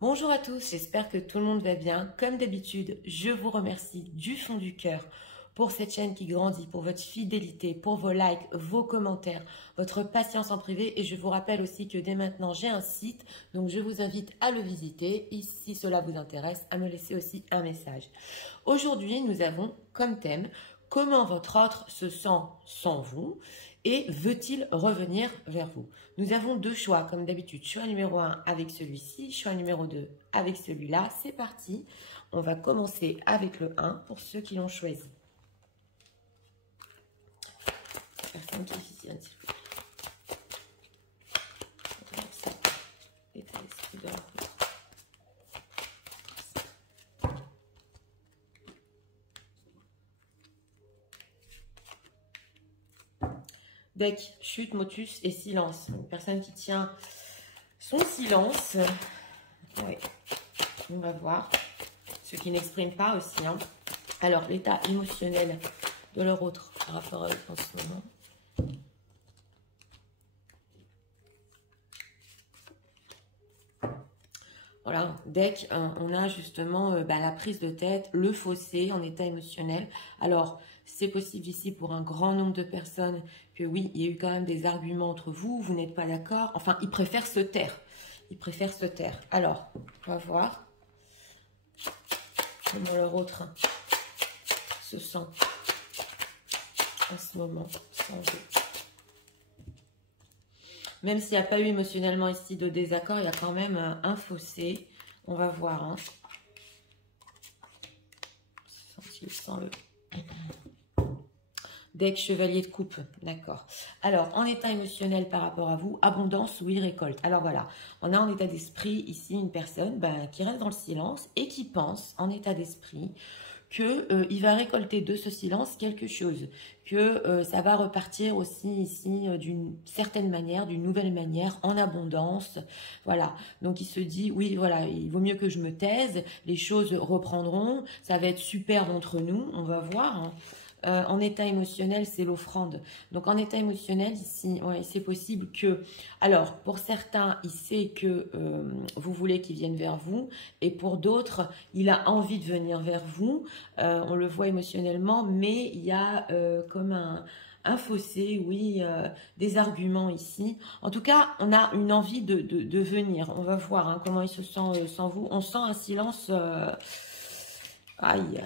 Bonjour à tous, j'espère que tout le monde va bien. Comme d'habitude, je vous remercie du fond du cœur pour cette chaîne qui grandit, pour votre fidélité, pour vos likes, vos commentaires, votre patience en privé. Et je vous rappelle aussi que dès maintenant, j'ai un site, donc je vous invite à le visiter. Et si cela vous intéresse, à me laisser aussi un message. Aujourd'hui, nous avons comme thème comment votre autre se sent sans vous et veut-il revenir vers vous? Nous avons deux choix, comme d'habitude. Choix numéro 1 avec celui-ci, choix numéro 2 avec celui-là. C'est parti. On va commencer avec le 1 pour ceux qui l'ont choisi. Personne qui visionne, s'il vous plaît. L'état d'esprit de la route. Deck, chute, motus et silence. Une personne qui tient son silence. Oui. On va voir. Ceux qui n'expriment pas aussi. Hein. Alors, l'état émotionnel de leur autre par rapport à eux en ce moment. Voilà, deck, on a justement la prise de tête, le fossé en état émotionnel. Alors, c'est possible ici pour un grand nombre de personnes que oui, il y a eu quand même des arguments entre vous, vous n'êtes pas d'accord. Enfin, ils préfèrent se taire. Ils préfèrent se taire. Alors, on va voir comment leur autre se sent en ce moment sans eux. Même s'il n'y a pas eu émotionnellement ici de désaccord, il y a quand même un fossé. On va voir. Hein. Sans le deck chevalier de coupe. D'accord. Alors, en état émotionnel par rapport à vous, abondance, oui, récolte. Alors voilà, on a en état d'esprit ici une personne qui reste dans le silence et qui pense en état d'esprit qu'il va récolter de ce silence quelque chose, que ça va repartir aussi ici d'une certaine manière, d'une nouvelle manière, en abondance. Voilà, donc il se dit, oui, voilà, il vaut mieux que je me taise, les choses reprendront, ça va être super entre nous, on va voir. Hein. En état émotionnel, c'est l'offrande. Donc, en état émotionnel, ici, ouais, c'est possible que... Alors, pour certains, il sait que vous voulez qu'il vienne vers vous. Et pour d'autres, il a envie de venir vers vous. On le voit émotionnellement, mais il y a comme un fossé, oui, des arguments ici. En tout cas, on a une envie de venir. On va voir hein, comment il se sent sans vous. On sent un silence... Aïe.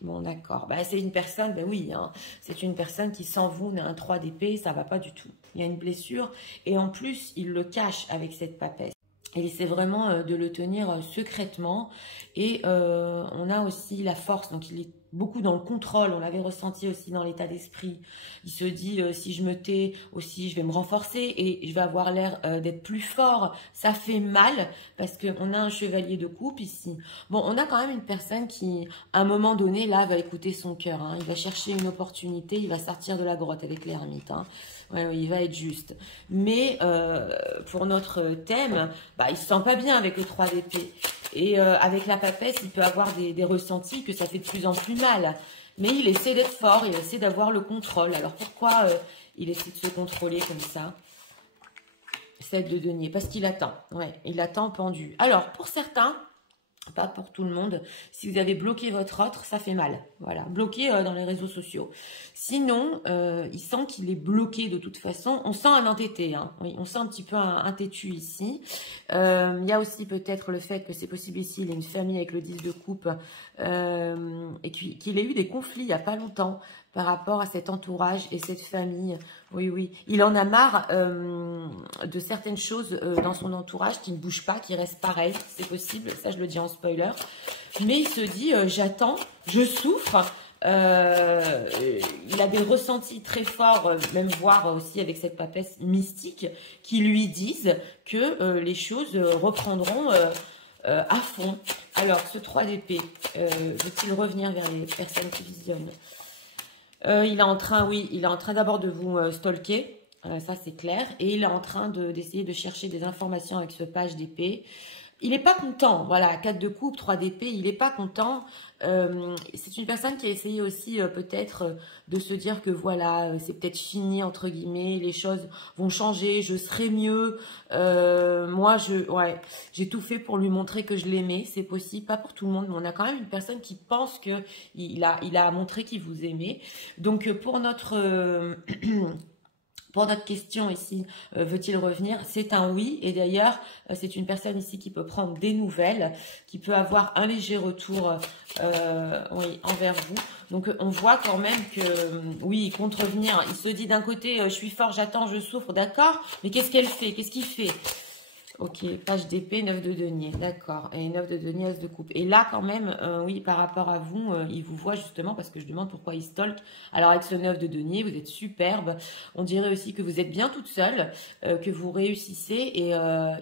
Bon, d'accord. C'est une personne, oui, hein, c'est une personne qui sans vous n'a un 3 d'épée, ça va pas du tout. Il y a une blessure et en plus, il le cache avec cette papesse. Il essaie vraiment de le tenir secrètement et on a aussi la force, donc il est beaucoup dans le contrôle, on l'avait ressenti aussi dans l'état d'esprit. Il se dit si je me tais aussi je vais me renforcer et je vais avoir l'air d'être plus fort, ça fait mal parce qu'on a un chevalier de coupe ici. Bon, on a quand même une personne qui à un moment donné là va écouter son cœur, hein. Il va chercher une opportunité, il va sortir de la grotte avec l'ermite, hein. Ouais, il va être juste. Mais pour notre thème, il se sent pas bien avec le 3 d'épée. Et avec la papesse, il peut avoir des ressentis que ça fait de plus en plus mal. Mais il essaie d'être fort, il essaie d'avoir le contrôle. Alors pourquoi il essaie de se contrôler comme ça? 7 de denier, parce qu'il attend. Ouais, il attend pendu. Alors pour certains... Pas pour tout le monde. Si vous avez bloqué votre autre, ça fait mal. Voilà, bloqué dans les réseaux sociaux. Sinon, il sent qu'il est bloqué de toute façon. On sent un entêté. Hein. Oui, on sent un petit peu un têtu ici. Il y a aussi peut-être le fait que c'est possible ici, il a une famille avec le 10 de coupe et qu'il ait eu des conflits il n'y a pas longtemps par rapport à cet entourage et cette famille. Oui, oui. Il en a marre de certaines choses dans son entourage qui ne bougent pas, qui restent pareilles. C'est possible, ça je le dis en spoiler. Mais il se dit, j'attends, je souffre. Il a des ressentis très forts, même voire aussi avec cette papesse mystique, qui lui disent que les choses reprendront à fond. Alors, ce 3 d'épée, veut-il revenir vers les personnes qui visionnent? Il est en train, oui, il est en train d'abord de vous stalker, ça c'est clair, et il est en train d'essayer de chercher des informations avec ce page d'épée. il n'est pas content, voilà, 4 de coupe, 3 d'épée, il n'est pas content. C'est une personne qui a essayé aussi peut-être de se dire que voilà, c'est peut-être fini, entre guillemets, les choses vont changer, je serai mieux. Moi, ouais, j'ai tout fait pour lui montrer que je l'aimais, c'est possible, pas pour tout le monde, mais on a quand même une personne qui pense que il a montré qu'il vous aimait. Donc pour notre... Pour notre question ici, veut-il revenir? C'est un oui. Et d'ailleurs, c'est une personne ici qui peut prendre des nouvelles, qui peut avoir un léger retour oui, envers vous. Donc, on voit quand même que, oui, il compte revenir. Il se dit d'un côté, je suis fort, j'attends, je souffre, d'accord. Mais qu'est-ce qu'elle fait? Qu'est-ce qu'il fait? Ok, page d'épée, 9 de denier, d'accord. Et 9 de denier, as de coupe. Et là, quand même, oui, par rapport à vous, il vous voit justement parce que je demande pourquoi il stalk. Alors, avec ce 9 de denier, vous êtes superbe. On dirait aussi que vous êtes bien toute seule, que vous réussissez et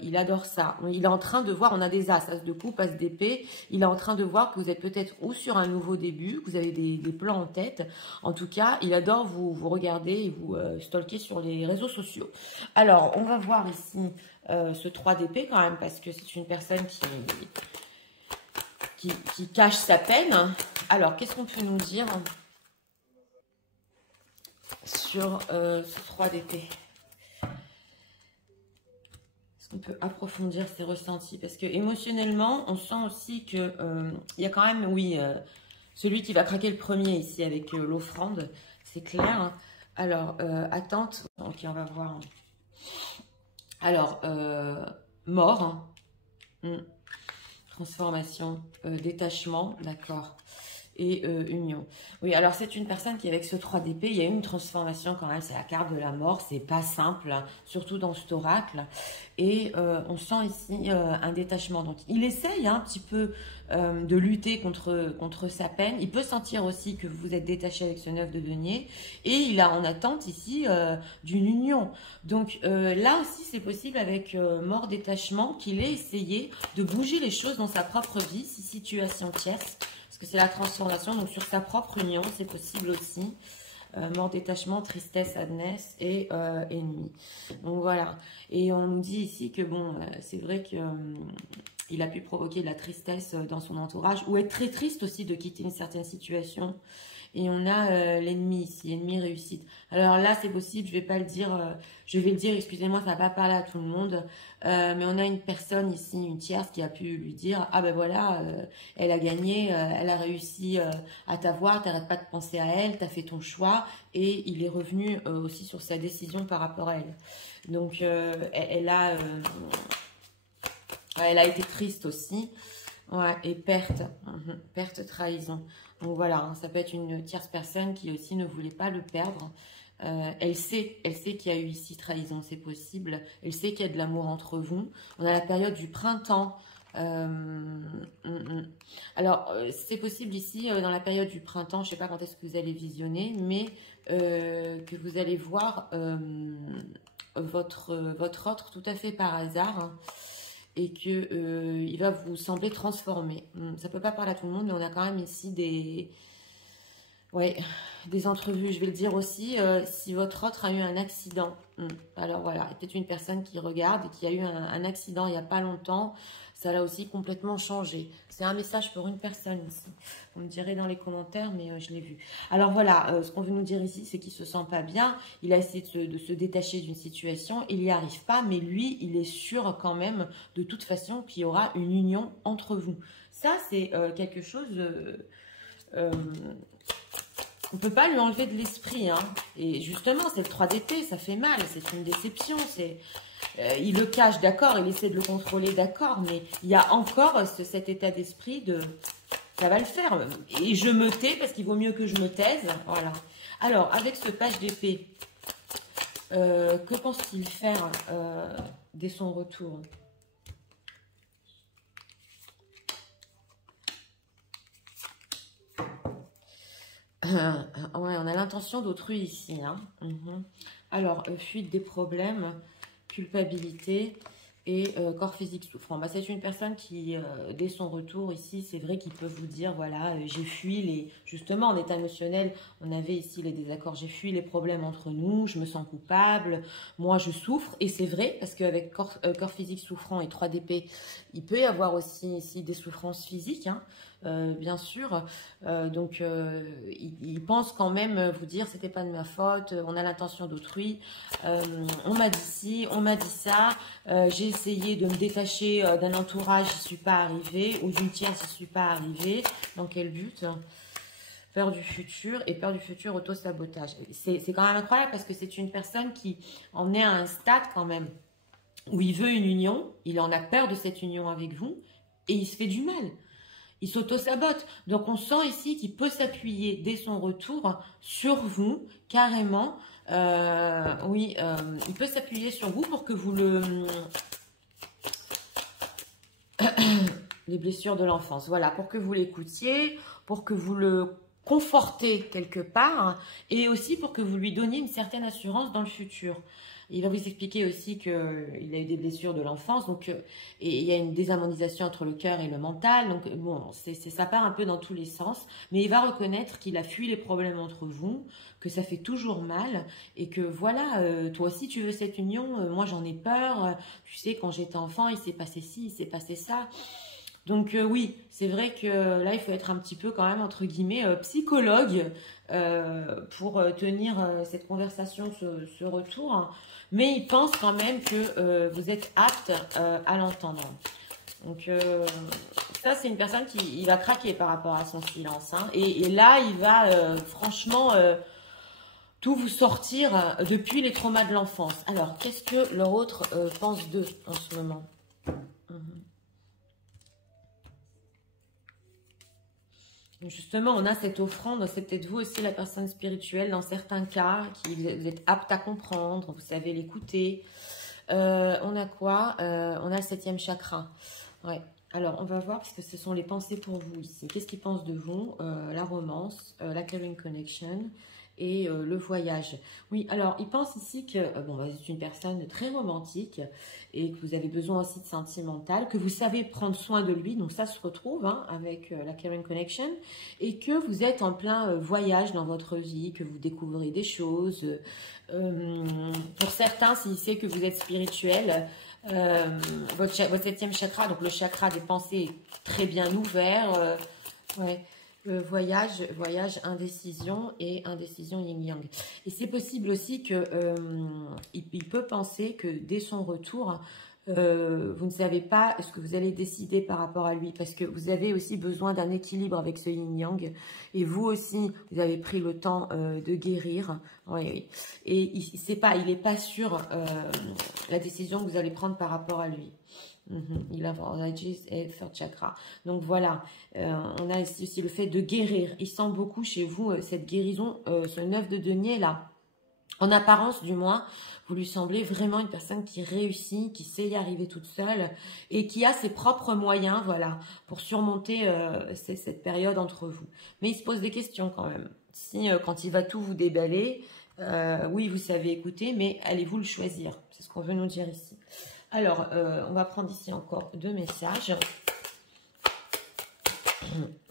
il adore ça. Il est en train de voir, on a des as de coupe, as d'épée. Il est en train de voir que vous êtes peut-être ou sur un nouveau début, que vous avez des plans en tête. En tout cas, il adore vous regarder et vous stalker sur les réseaux sociaux. Alors, on va voir ici... ce 3 d'épée quand même, parce que c'est une personne qui cache sa peine. Alors, qu'est-ce qu'on peut nous dire sur ce 3 d'épée? Est-ce qu'on peut approfondir ses ressentis? Parce que émotionnellement, on sent aussi que il y a quand même, oui, celui qui va craquer le premier ici avec l'offrande, c'est clair. Alors, attente. Ok, on va voir. Alors, mort, hein. Transformation, détachement, d'accord, et union. Oui, alors c'est une personne qui, avec ce 3 d'épée, il y a eu une transformation quand même, c'est la carte de la mort, c'est pas simple, hein, surtout dans cet oracle, et on sent ici un détachement. Donc, il essaye un petit peu de lutter contre sa peine. Il peut sentir aussi que vous êtes détaché avec ce 9 de denier, et il a en attente ici d'une union. Donc là aussi, c'est possible avec mort détachement qu'il ait essayé de bouger les choses dans sa propre vie, si situation tierce, parce que c'est la transformation, donc sur sa propre union, c'est possible aussi. Mort détachement, tristesse, sadness et ennemi. Donc voilà. Et on nous dit ici que bon, c'est vrai que il a pu provoquer de la tristesse dans son entourage, ou être très triste aussi de quitter une certaine situation. Et on a l'ennemi ici, ennemi réussite. Alors là, c'est possible, je vais pas le dire, je vais le dire, excusez-moi, ça va pas parler à tout le monde, mais on a une personne ici, une tierce, qui a pu lui dire, ah ben voilà, elle a gagné, elle a réussi à t'avoir, t'arrêtes pas de penser à elle, t'as fait ton choix, et il est revenu aussi sur sa décision par rapport à elle. Donc, elle a été triste aussi. Ouais, et perte, perte, trahison. Donc voilà, hein, ça peut être une tierce personne qui aussi ne voulait pas le perdre. Elle sait qu'il y a eu ici trahison, c'est possible. Elle sait qu'il y a de l'amour entre vous. On a la période du printemps. Alors, c'est possible ici, dans la période du printemps, je ne sais pas quand est-ce que vous allez visionner, mais que vous allez voir votre autre tout à fait par hasard, hein, et que il va vous sembler transformé. Ça peut pas parler à tout le monde, mais on a quand même ici des entrevues. Je vais le dire aussi, si votre autre a eu un accident. Alors voilà, peut-être une personne qui regarde et qui a eu un accident il n'y a pas longtemps, ça l'a aussi complètement changé. C'est un message pour une personne ici. Vous me direz dans les commentaires, mais je l'ai vu. Alors voilà, ce qu'on veut nous dire ici, c'est qu'il se sent pas bien. Il a essayé de se détacher d'une situation, il n'y arrive pas, mais lui, il est sûr quand même, de toute façon, qu'il y aura une union entre vous. Ça, c'est quelque chose... on ne peut pas lui enlever de l'esprit, hein. Et justement, c'est le 3 d'épée, ça fait mal, c'est une déception. Il le cache, d'accord, il essaie de le contrôler, d'accord, mais il y a encore cet état d'esprit de ça va le faire. Et je me tais parce qu'il vaut mieux que je me taise. Voilà. Alors, avec ce page d'épée, que pense-t-il faire dès son retour ? Ouais, on a l'intention d'autrui ici. Hein. Alors, fuite des problèmes, culpabilité. et corps physique souffrant. Bah, c'est une personne qui, dès son retour ici, c'est vrai qu'il peut vous dire, voilà, j'ai fui les... Justement, en état émotionnel, on avait ici les désaccords, j'ai fui les problèmes entre nous, je me sens coupable, moi je souffre. Et c'est vrai, parce qu'avec corps physique souffrant et 3 d'épée, il peut y avoir aussi ici des souffrances physiques, hein, bien sûr. Donc, il pense quand même vous dire, c'était pas de ma faute, on a l'intention d'autrui, on m'a dit ci, on m'a dit ça, j'ai essayé de me détacher d'un entourage, j'y suis pas arrivée, ou d'une tierce, j'y suis pas arrivée. Dans quel but? Peur du futur, et peur du futur, auto-sabotage. C'est quand même incroyable, parce que c'est une personne qui en est à un stade quand même, où il veut une union, il en a peur de cette union avec vous, et il se fait du mal. Il s'auto-sabote. Donc, on sent ici qu'il peut s'appuyer dès son retour sur vous, carrément. Oui, il peut s'appuyer sur vous pour que vous les blessures de l'enfance, voilà, pour que vous l'écoutiez, pour que vous le confortez quelque part, et aussi pour que vous lui donniez une certaine assurance dans le futur. Il va vous expliquer aussi qu'il a eu des blessures de l'enfance, donc et il y a une désharmonisation entre le cœur et le mental. Donc bon, ça part un peu dans tous les sens, mais il va reconnaître qu'il a fui les problèmes entre vous, que ça fait toujours mal, et que voilà, toi aussi tu veux cette union, moi j'en ai peur, tu sais, quand j'étais enfant, il s'est passé ci, il s'est passé ça. Donc oui, c'est vrai que là, il faut être un petit peu quand même, entre guillemets, psychologue pour tenir cette conversation, ce retour. Mais il pense quand même que vous êtes apte à l'entendre. Donc ça, c'est une personne qui il va craquer par rapport à son silence, hein. Et là, il va franchement tout vous sortir depuis les traumas de l'enfance. Alors, qu'est-ce que l'autre pense d'eux en ce moment? Justement, on a cette offrande, c'est peut-être vous aussi la personne spirituelle dans certains cas, qui vous êtes apte à comprendre, vous savez l'écouter. On a quoi? On a le 7e chakra. Ouais. Alors, on va voir, parce que ce sont les pensées pour vous ici. Qu'est-ce qu'ils pensent de vous? La romance, la caring connection et le voyage. Oui, alors, il pense ici que bon, vous êtes une personne très romantique et que vous avez besoin aussi de sentimental, que vous savez prendre soin de lui, donc ça se retrouve hein, avec la caring connection, et que vous êtes en plein voyage dans votre vie, que vous découvrez des choses. Pour certains, s'il sait que vous êtes spirituel, votre 7e chakra, donc le chakra des pensées, est très bien ouvert. Ouais. Voyage, indécision et indécision yin-yang. Et c'est possible aussi que il peut penser que dès son retour, vous ne savez pas ce que vous allez décider par rapport à lui, parce que vous avez aussi besoin d'un équilibre avec ce yin-yang, et vous aussi, vous avez pris le temps de guérir. Oui, oui. Et il n'est pas sûr la décision que vous allez prendre par rapport à lui. Il a Rajas et third chakra. Donc voilà, on a ici aussi le fait de guérir. Il sent beaucoup chez vous cette guérison, ce 9 de denier là. En apparence du moins, vous lui semblez vraiment une personne qui réussit, qui sait y arriver toute seule et qui a ses propres moyens, voilà, pour surmonter cette période entre vous. Mais il se pose des questions quand même. Si quand il va tout vous déballer, oui, vous savez écouter, mais allez-vous le choisir? C'est ce qu'on veut nous dire ici. Alors, on va prendre ici encore 2 messages.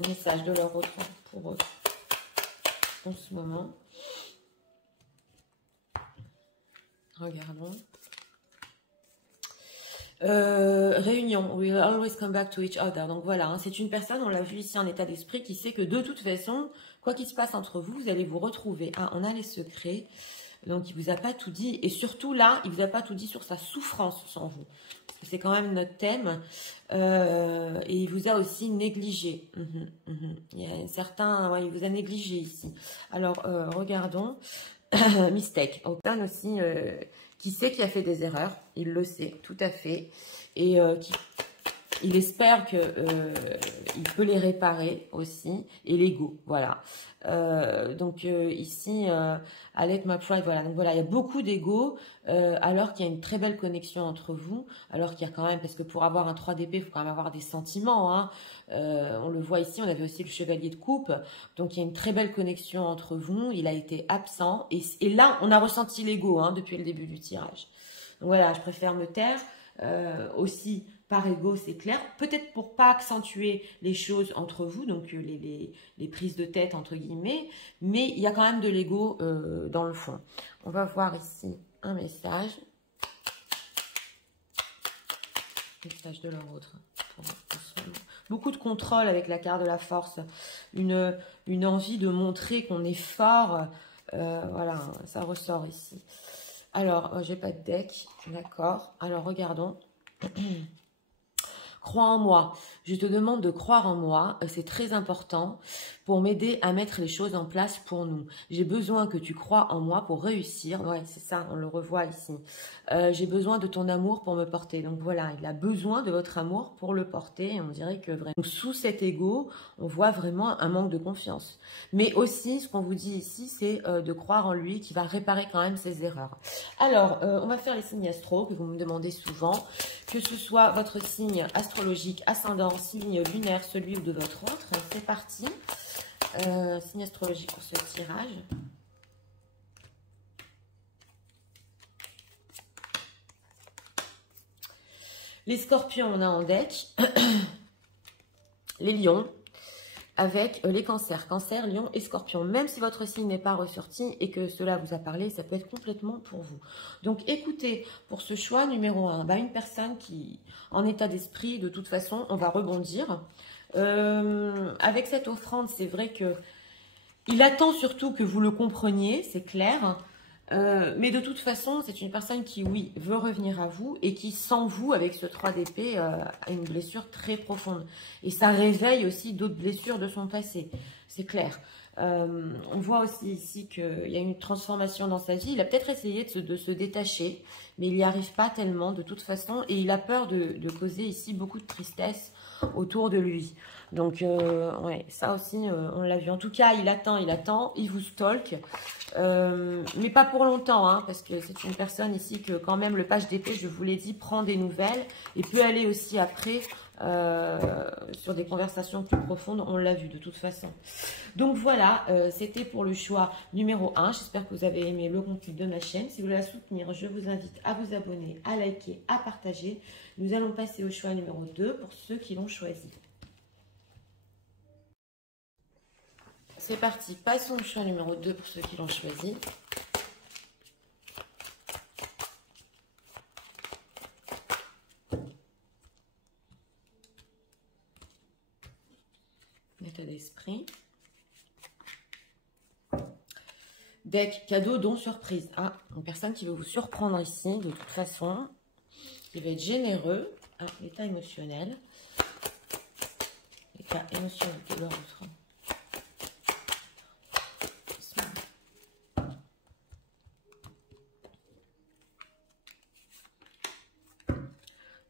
Message de leur retour pour eux en ce moment. Regardons. Réunion. We will always come back to each other. Donc voilà, hein, c'est une personne, on l'a vu ici en état d'esprit, qui sait que de toute façon, quoi qu'il se passe entre vous, vous allez vous retrouver. Ah, on a les secrets. Donc, il ne vous a pas tout dit. Et surtout, là, il ne vous a pas tout dit sur sa souffrance sans vous. Parce que c'est quand même notre thème. Et il vous a aussi négligé. Il y a un certain... Ouais, il vous a négligé ici. Alors, regardons. Mistake. Open aussi, qui sait qu'il a fait des erreurs. Il le sait, tout à fait. Et il espère que il peut les réparer aussi. Et l'ego, voilà. Donc ici, I let my pride, voilà. Donc voilà, il y a beaucoup d'ego, alors qu'il y a une très belle connexion entre vous. Alors qu'il y a quand même, parce que pour avoir un 3 d'épée, il faut quand même avoir des sentiments, hein. On le voit ici, on avait aussi le chevalier de coupe. Donc il y a une très belle connexion entre vous. Il a été absent. Et là, on a ressenti l'ego hein, depuis le début du tirage. Donc voilà, je préfère me taire. aussi par ego, c'est clair. Peut-être pour pas accentuer les choses entre vous, donc les prises de tête entre guillemets, mais il y a quand même de l'ego dans le fond. On va voir ici un message. Message de leur autre. Beaucoup de contrôle avec la carte de la force. Une envie de montrer qu'on est fort. Voilà, ça ressort ici. Alors, j'ai pas de deck. D'accord. Alors, regardons. Crois en moi. Je te demande de croire en moi. C'est très important pour m'aider à mettre les choses en place pour nous. J'ai besoin que tu crois en moi pour réussir. Ouais, c'est ça, on le revoit ici. J'ai besoin de ton amour pour me porter. Donc voilà, il a besoin de votre amour pour le porter. On dirait que vraiment, sous cet ego, on voit vraiment un manque de confiance. Mais aussi, ce qu'on vous dit ici, c'est de croire en lui qui va réparer quand même ses erreurs. Alors, on va faire les signes astro que vous me demandez souvent, que ce soit votre signe astrologique, ascendant, signe lunaire, celui de votre autre. C'est parti. Signe astrologique pour ce tirage. Les scorpions, on a en deck. Les lions. Avec les cancers. Cancer, lion et scorpion. Même si votre signe n'est pas ressorti et que cela vous a parlé, ça peut être complètement pour vous. Donc écoutez, pour ce choix numéro 1, une personne qui, en état d'esprit, de toute façon, on va rebondir. Avec cette offrande, c'est vrai que il attend surtout que vous le compreniez, c'est clair. Mais de toute façon, c'est une personne qui, oui, veut revenir à vous et qui, sans vous, avec ce 3 d'épée, a une blessure très profonde. Et ça réveille aussi d'autres blessures de son passé, c'est clair. On voit aussi ici qu'il y a une transformation dans sa vie. Il a peut-être essayé de se détacher, mais il n'y arrive pas tellement de toute façon. Et il a peur de causer ici beaucoup de tristesse autour de lui. Donc, ouais, ça aussi, on l'a vu. En tout cas, il attend, il vous stalk. Mais pas pour longtemps, hein, parce que c'est une personne ici que quand même le page d'épée, je vous l'ai dit, prend des nouvelles et peut aller aussi après sur des conversations plus profondes, on l'a vu de toute façon. Donc voilà, c'était pour le choix numéro 1. J'espère que vous avez aimé le contenu de ma chaîne. Si vous voulez la soutenir, je vous invite à vous abonner, à liker, à partager. Nous allons passer au choix numéro 2 pour ceux qui l'ont choisi. C'est parti, passons au choix numéro 2 pour ceux qui l'ont choisi. État d'esprit. Deck, cadeau, don, surprise. Ah, une personne qui veut vous surprendre ici, de toute façon. Qui va être généreux. Ah, l'état émotionnel. L'état émotionnel de leur autre.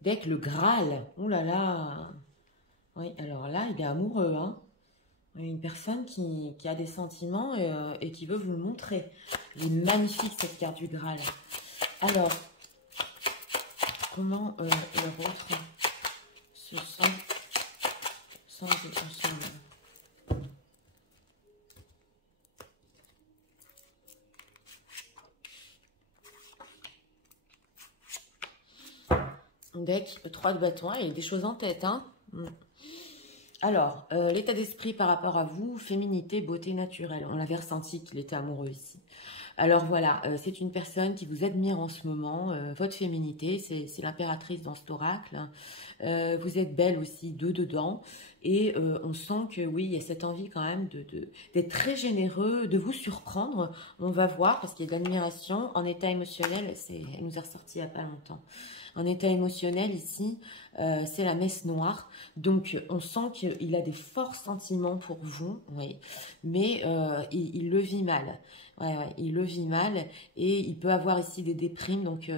Deck, le Graal. Ouh là là. Oui, alors là, il est amoureux. Hein. Une personne qui a des sentiments et qui veut vous le montrer. Elle est magnifique, cette carte du Graal. Alors, comment leur autre se sent ensemble? Deck, 3 de bâton, il y a des choses en tête. Hein. Alors, l'état d'esprit par rapport à vous, féminité, beauté naturelle. On l'avait ressenti qu'il était amoureux ici. Alors voilà, c'est une personne qui vous admire en ce moment. Votre féminité, c'est l'impératrice dans cet oracle. Vous êtes belle aussi, dedans. Et on sent que oui, il y a cette envie quand même d'être très généreux, de vous surprendre. On va voir, parce qu'il y a de l'admiration. En état émotionnel, elle nous a ressorti il n'y a pas longtemps. En état émotionnel, ici, c'est la messe noire. Donc, on sent qu'il a des forts sentiments pour vous, oui, mais il le vit mal. Ouais, il le vit mal et il peut avoir ici des déprimes. Donc,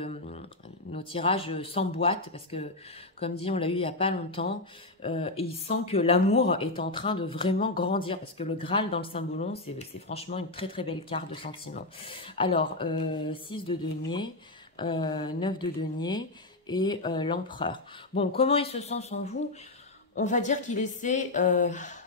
nos tirages s'emboîtent parce que, comme dit, on l'a eu il n'y a pas longtemps. Et il sent que l'amour est en train de vraiment grandir parce que le Graal dans le symbolon, c'est franchement une très très belle carte de sentiment. Alors, 6 de denier, 9 de denier et l'empereur. Bon, comment il se sent sans vous? On va dire qu'il essaie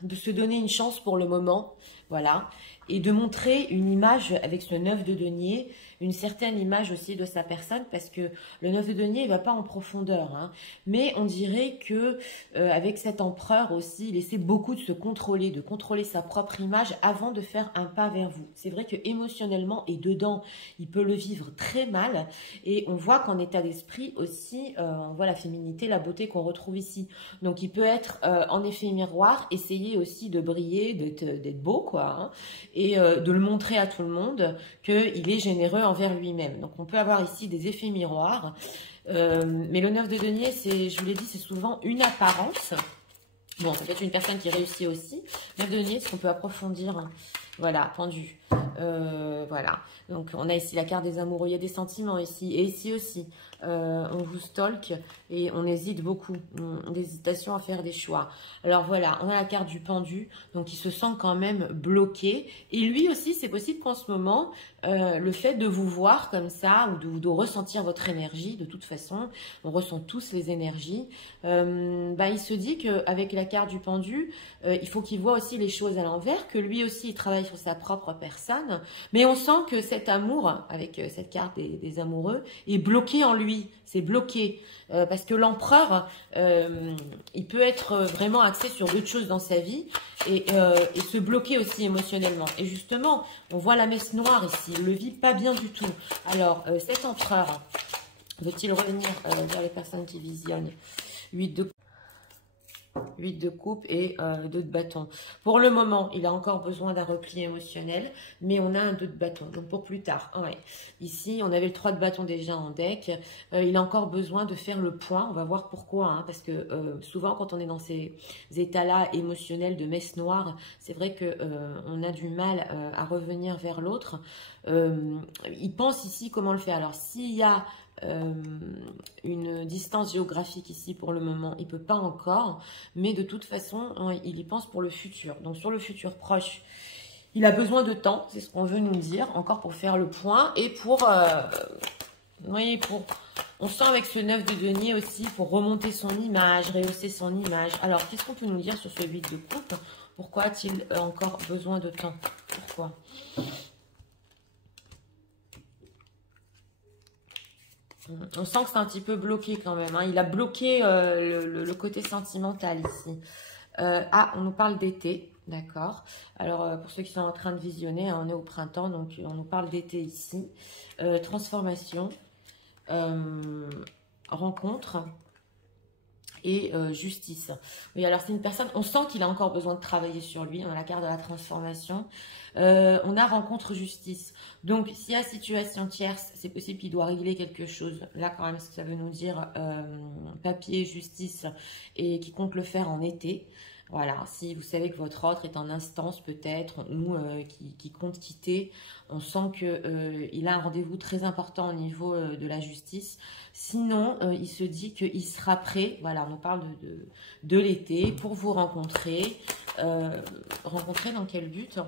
de se donner une chance pour le moment voilà, et de montrer une image avec ce 9 de denier, une certaine image aussi de sa personne, parce que le 9 de denier, il va pas en profondeur, hein, mais on dirait que avec cet empereur aussi, il essaie beaucoup de contrôler sa propre image avant de faire un pas vers vous. C'est vrai que émotionnellement et dedans, il peut le vivre très mal, et on voit qu'en état d'esprit aussi, on voit la féminité, la beauté qu'on retrouve ici. Donc il peut être en effet miroir, essayer aussi de briller, d'être beau, quoi, hein, et de le montrer à tout le monde qu'il est généreux envers lui-même. Donc on peut avoir ici des effets miroirs, mais le 9 de denier, je vous l'ai dit, c'est souvent une apparence. Bon, ça peut être une personne qui réussit aussi. 9 de denier, ce qu'on peut approfondir, hein. Voilà, pendu. Voilà, donc on a ici la carte des amoureux, il y a des sentiments ici, et ici aussi, on vous stalk et on hésite beaucoup, l'hésitation à faire des choix. Alors voilà, on a la carte du pendu, donc il se sent quand même bloqué, et lui aussi, c'est possible qu'en ce moment, le fait de vous voir comme ça, ou de ressentir votre énergie, de toute façon, on ressent tous les énergies, il se dit qu'avec la carte du pendu, il faut qu'il voit aussi les choses à l'envers, que lui aussi, il travaille sur sa propre personne, mais on sent que cet amour, avec cette carte des amoureux, est bloqué en lui, c'est bloqué, parce que l'empereur, il peut être vraiment axé sur d'autres choses dans sa vie, et se bloquer aussi émotionnellement. Et justement, on voit la messe noire ici, il ne le vit pas bien du tout. Alors, cet empereur, veut-il revenir vers les personnes qui visionnent? 8 de coupe et 2 de bâton. Pour le moment, il a encore besoin d'un repli émotionnel, mais on a un 2 de bâton, donc pour plus tard. Ouais. Ici, on avait le 3 de bâton déjà en deck. Il a encore besoin de faire le point. On va voir pourquoi, hein, parce que souvent, quand on est dans ces états-là émotionnels de messe noire, c'est vrai que on a du mal à revenir vers l'autre. Il pense ici comment le faire. Alors, s'il y a une distance géographique ici pour le moment, il peut pas encore, mais de toute façon il y pense pour le futur. Donc sur le futur proche, il a besoin de temps, c'est ce qu'on veut nous dire, encore pour faire le point, et pour on sent avec ce 9 de denier aussi, pour remonter son image, rehausser son image. Alors qu'est-ce qu'on peut nous dire sur ce 8 de coupe? Pourquoi a-t-il encore besoin de temps? Pourquoi? On sent que c'est un petit peu bloqué quand même, hein. Il a bloqué le côté sentimental ici. On nous parle d'été, d'accord. Alors, pour ceux qui sont en train de visionner, hein, on est au printemps, donc on nous parle d'été ici. Transformation, rencontre et justice. Oui, alors c'est une personne, on sent qu'il a encore besoin de travailler sur lui. On a la carte de la transformation. On a rencontre justice. Donc, s'il y a situation tierce, c'est possible qu'il doit régler quelque chose. Là, quand même, ce que ça veut nous dire, papier, justice, et qui compte le faire en été. Voilà, si vous savez que votre autre est en instance peut-être, ou qui compte quitter, on sent qu'il a un rendez-vous très important au niveau de la justice. Sinon, il se dit qu'il sera prêt, voilà, on nous parle de l'été, pour vous rencontrer. Rencontrer dans quel but ?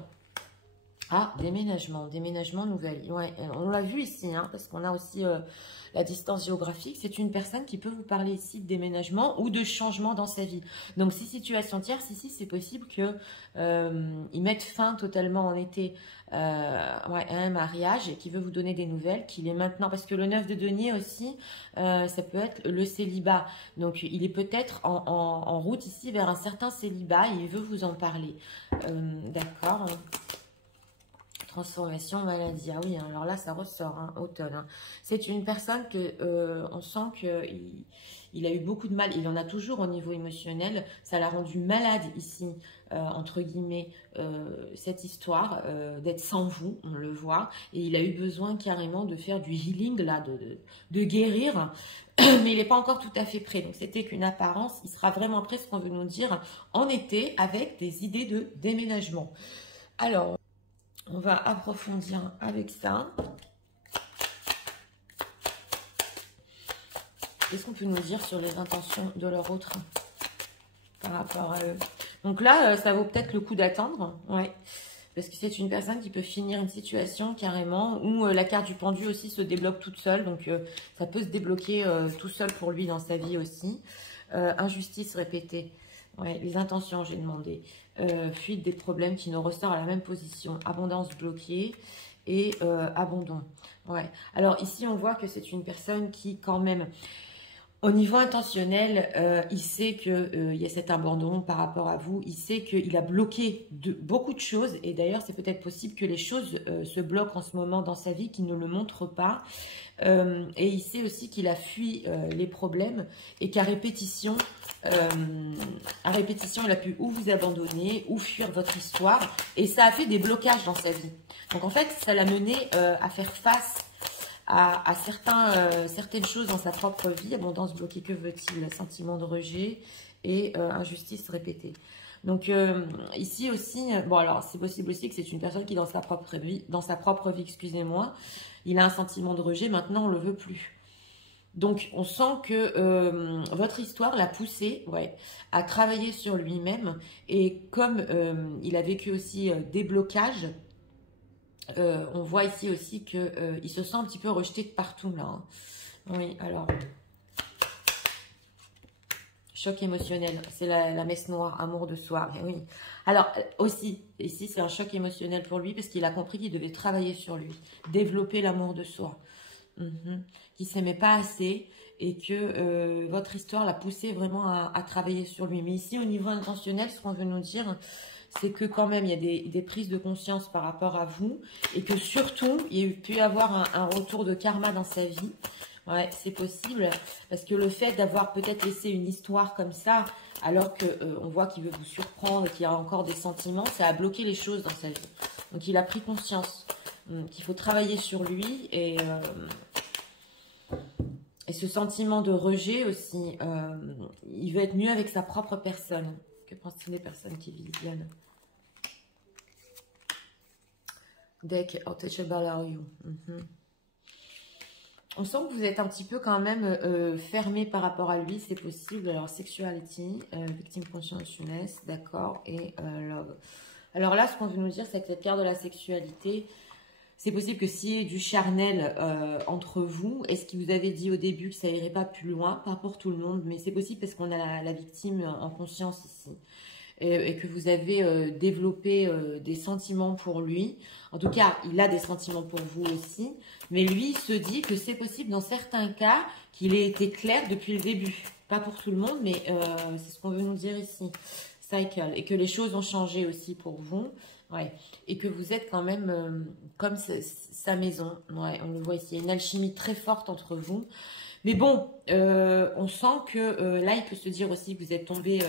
Ah, déménagement nouvelle. Ouais, on l'a vu ici, hein, parce qu'on a aussi la distance géographique. C'est une personne qui peut vous parler ici de déménagement ou de changement dans sa vie. Donc, si situation tierce, ici, c'est possible qu'il mette fin totalement en été à un mariage et qui veut vous donner des nouvelles, qu'il est maintenant, parce que le 9 de denier aussi, ça peut être le célibat. Donc, il est peut-être en route ici vers un certain célibat et il veut vous en parler. D'accord. Transformation, maladie. Ah oui, hein, alors là, ça ressort, hein, automne. Hein. C'est une personne que on sent qu'il a eu beaucoup de mal. Il en a toujours au niveau émotionnel. Ça l'a rendu malade ici, entre guillemets, cette histoire d'être sans vous, on le voit. Et il a eu besoin carrément de faire du healing, là, de guérir. Mais il n'est pas encore tout à fait prêt. Donc, c'était qu'une apparence. Il sera vraiment prêt, ce qu'on veut nous dire, en été, avec des idées de déménagement. Alors, on va approfondir avec ça. Qu'est-ce qu'on peut nous dire sur les intentions de leur autre par rapport à eux? Donc là, ça vaut peut-être le coup d'attendre. Ouais. Parce que c'est une personne qui peut finir une situation carrément, où la carte du pendu aussi se débloque toute seule. Donc ça peut se débloquer tout seul pour lui dans sa vie aussi. Injustice répétée. Ouais, les intentions, j'ai demandé. Fuite des problèmes qui nous ressortent à la même position. Abondance bloquée et abandon. Ouais. Alors ici, on voit que c'est une personne qui, quand même, au niveau intentionnel, il sait qu'il y a cet abandon par rapport à vous. Il sait qu'il a bloqué beaucoup de choses. Et d'ailleurs, c'est peut-être possible que les choses se bloquent en ce moment dans sa vie, qu'il ne le montre pas. Et il sait aussi qu'il a fui les problèmes et qu'à répétition, il a pu ou vous abandonner ou fuir votre histoire. Et ça a fait des blocages dans sa vie. Donc en fait, ça l'a mené à faire face à certaines choses dans sa propre vie. Abondance bloquée, que veut-il? Sentiment de rejet et injustice répétée. Donc ici aussi, bon alors c'est possible aussi que c'est une personne qui dans sa propre vie, excusez-moi, il a un sentiment de rejet, maintenant on ne le veut plus. Donc on sent que votre histoire l'a poussé, ouais, à travailler sur lui-même, et comme il a vécu aussi des blocages, on voit ici aussi qu'il se sent un petit peu rejeté de partout là. Hein. Oui, alors... Choc émotionnel, c'est la messe noire, amour de soi, oui. Alors aussi, ici c'est un choc émotionnel pour lui parce qu'il a compris qu'il devait travailler sur lui, développer l'amour de soi, qu'il ne s'aimait pas assez et que votre histoire l'a poussé vraiment à travailler sur lui. Mais ici au niveau intentionnel, ce qu'on veut nous dire, c'est que quand même il y a des prises de conscience par rapport à vous et que surtout il y a pu avoir un retour de karma dans sa vie. Ouais, c'est possible, parce que le fait d'avoir peut-être laissé une histoire comme ça, alors qu'on voit qu'il veut vous surprendre et qu'il y a encore des sentiments, ça a bloqué les choses dans sa vie. Donc il a pris conscience qu'il faut travailler sur lui, et ce sentiment de rejet aussi, il veut être mieux avec sa propre personne. Que pensent-ils des personnes qui visionnent? Deck, untouchable are you? On sent que vous êtes un petit peu quand même fermé par rapport à lui, c'est possible. Alors, sexuality, victim consciousness, d'accord, et love. Alors là, ce qu'on veut nous dire, c'est que cette carte de la sexualité, c'est possible que s'il y ait du charnel entre vous, et ce qu'il vous avait dit au début que ça irait pas plus loin, pas pour tout le monde, mais c'est possible parce qu'on a la victime en conscience ici. Et que vous avez développé des sentiments pour lui. En tout cas, il a des sentiments pour vous aussi. Mais lui, il se dit que c'est possible dans certains cas qu'il ait été clair depuis le début. Pas pour tout le monde, mais c'est ce qu'on veut nous dire ici. Cycle. Et que les choses ont changé aussi pour vous. Ouais. Et que vous êtes quand même comme sa maison. Ouais, on le voit ici. Il y a une alchimie très forte entre vous. Mais bon, on sent que là, il peut se dire aussi que vous êtes tombé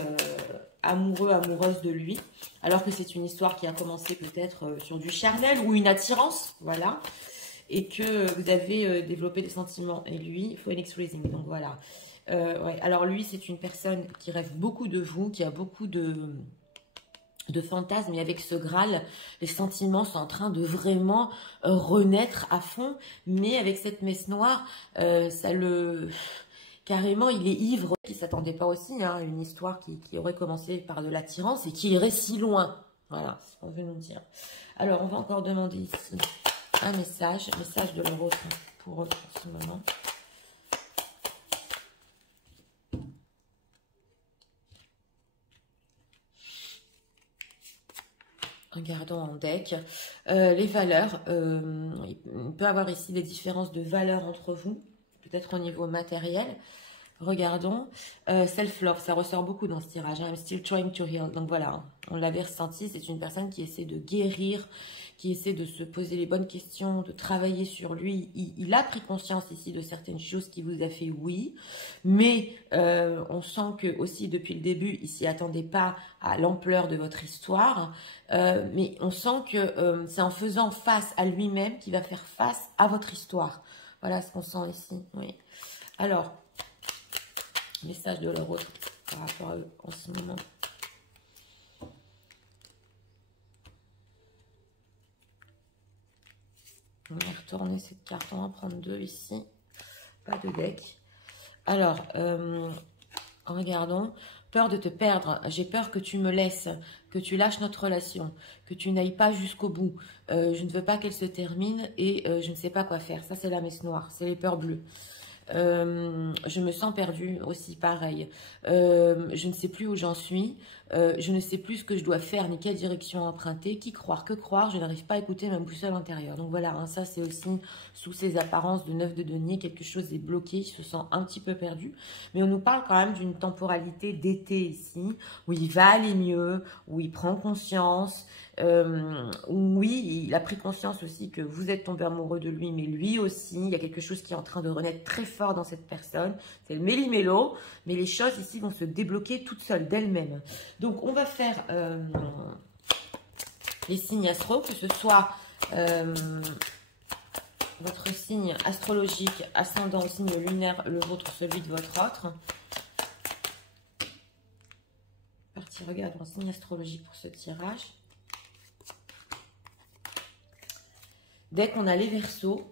amoureux, amoureuse de lui, alors que c'est une histoire qui a commencé peut-être sur du charnel ou une attirance, voilà, et que vous avez développé des sentiments. Et lui, Phoenix Rising, donc voilà. Ouais. Alors lui, c'est une personne qui rêve beaucoup de vous, qui a beaucoup de fantasmes, et avec ce Graal, les sentiments sont en train de vraiment renaître à fond, mais avec cette messe noire, ça le... Carrément, il est ivre, qui ne s'attendait pas aussi, hein, une histoire qui aurait commencé par de l'attirance et qui irait si loin. Voilà, c'est ce qu'on veut nous dire. Alors, on va encore demander ici un message de leur autre pour eux en ce moment. Regardons en deck. Les valeurs, il peut y avoir ici des différences de valeurs entre vous, peut-être au niveau matériel. Regardons. Self-love, ça ressort beaucoup dans ce tirage. I'm still trying to heal. Donc voilà, on l'avait ressenti. C'est une personne qui essaie de guérir, qui essaie de se poser les bonnes questions, de travailler sur lui. Il a pris conscience ici de certaines choses qui vous a fait oui. Mais on sent que aussi depuis le début, il s'y attendait pas à l'ampleur de votre histoire. Mais on sent que c'est en faisant face à lui-même qu'il va faire face à votre histoire. Voilà ce qu'on sent ici. Oui. Alors, message de leur autre par rapport à eux en ce moment. On va retourner cette carte. On va en prendre deux ici. Pas de deck. Alors, regardons. Peur de te perdre. J'ai peur que tu me laisses, que tu lâches notre relation, que tu n'ailles pas jusqu'au bout. Je ne veux pas qu'elle se termine et je ne sais pas quoi faire. Ça, c'est la messe noire. C'est les peurs bleues. Je me sens perdue aussi, pareil. Je ne sais plus où j'en suis. Je ne sais plus ce que je dois faire ni quelle direction emprunter. Qui croire, que croire. Je n'arrive pas à écouter ma boussole intérieure. Donc voilà, hein, ça c'est aussi sous ces apparences de 9 de denier. Quelque chose est bloqué, il se sent un petit peu perdu. Mais on nous parle quand même d'une temporalité d'été ici, où il va aller mieux, où il prend conscience. Oui, il a pris conscience aussi que vous êtes tombé amoureux de lui, mais lui aussi, il y a quelque chose qui est en train de renaître très fort dans cette personne. C'est le méli-mélo, mais les choses ici vont se débloquer toutes seules, d'elles-mêmes. Donc, on va faire les signes astro, que ce soit votre signe astrologique, ascendant, signe lunaire, le vôtre, celui de votre autre. Partie, regarde mon signe astrologique pour ce tirage. Dès qu'on a les Verseaux,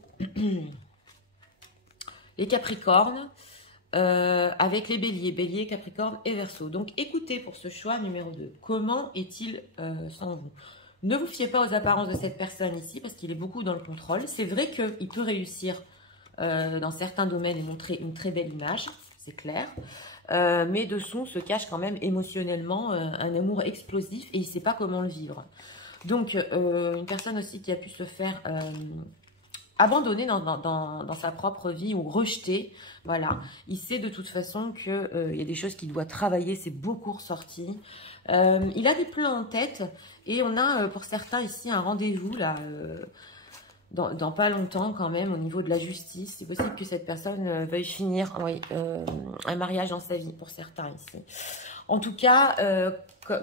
les Capricornes, avec les Béliers, Bélier, Capricorne et Verseau. Donc écoutez pour ce choix numéro 2. Comment est-il sans vous? Ne vous fiez pas aux apparences de cette personne ici parce qu'il est beaucoup dans le contrôle. C'est vrai qu'il peut réussir dans certains domaines et montrer une très belle image, c'est clair. Mais dessous se cache quand même émotionnellement un amour explosif et il ne sait pas comment le vivre. Donc, une personne aussi qui a pu se faire abandonner dans sa propre vie ou rejeter, voilà. Il sait de toute façon qu'il y a des choses qu'il doit travailler, c'est beaucoup ressorti. Il a des plans en tête et on a pour certains ici un rendez-vous là, dans pas longtemps quand même au niveau de la justice. C'est possible que cette personne veuille finir un mariage dans sa vie pour certains ici. En tout cas,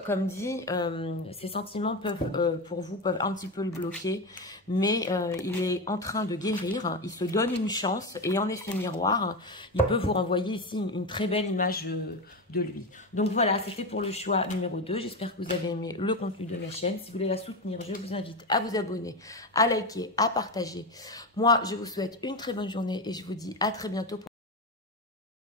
comme dit, ces sentiments peuvent, pour vous, peuvent un petit peu le bloquer, mais il est en train de guérir, il se donne une chance, et en effet miroir, il peut vous renvoyer ici une très belle image de lui. Donc voilà, c'était pour le choix numéro 2. J'espère que vous avez aimé le contenu de ma chaîne. Si vous voulez la soutenir, je vous invite à vous abonner, à liker, à partager. Moi, je vous souhaite une très bonne journée, et je vous dis à très bientôt.